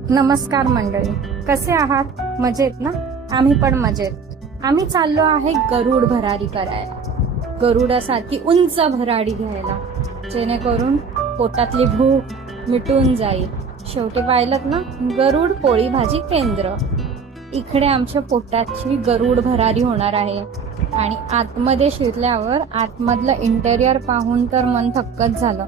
नमस्कार मंडळी, कसे आहात? मजेत ना? आम्ही पण मजेत. आम्ही चाललो आहे गरुड भरारी करायला, गरुडासारखी उंच भरारी घ्यायला, जेणेकरून पोटातली भूक मिटून जाईल. शेवटी पाहिलं ना, गरुड पोळी भाजी केंद्र. इकडे आमच्या पोटाची गरुड भरारी होणार आहे. आणि आतमध्ये शिरल्यावर आतमधलं इंटेरियर पाहून तर मन थक्कच झालं.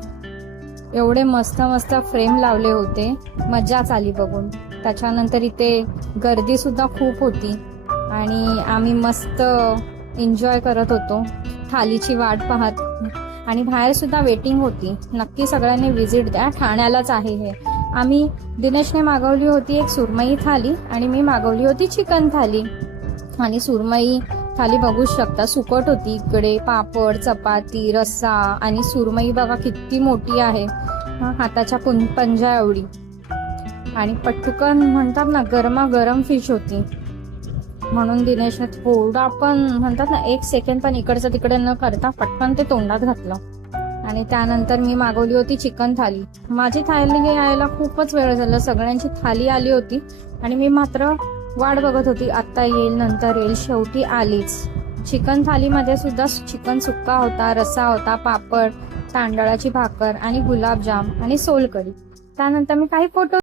एवढे मस्त मस्त फ्रेम लावले होते, मजाच आली बघून. त्याच्यानंतर इथे गर्दी सुद्धा खूप होती आणि आम्ही मस्त एन्जॉय करत होतो, थालीची वाट पाहत. आणि बाहेर सुद्धा वेटिंग होती. नक्की सगळ्यांनी व्हिजिट द्या, ठाण्यालाच आहे हे. आम्ही दिनेशने मागवली होती एक सुरमई थाली आणि मी मागवली होती चिकन थाली. आणि सुरमई थाली बघू शकता, सुकट होती. इकडे पापड, चपाती, रस्सा आणि सुरमई बघा किती मोठी आहे, हाताच्या पंजा एवढी. आणि पटकन म्हणतात ना, गरमागरम फिश होती. म्हणून दिनेशने थोडा पण म्हणतात ना, 1 सेकंड पण इकडचं तिकडे न करता पटकन ते तोंडात घातलं. आणि त्यानंतर मी मागवली होती चिकन थाली. माझी थाली यायला खूपच वेळ झाला. सगळ्यांची थाली आली होती आणि मी मात्र वाट बघत होती, आता येईल नंतर येईल. शेवटी आलीच. चिकन थालीमध्ये सुद्धा चिकन सुक्का होता, रस्सा होता, पापड, तांदळाची भाकर आणि गुलाबजाम आणि सोलकढी. त्यानंतर मी काही फोटो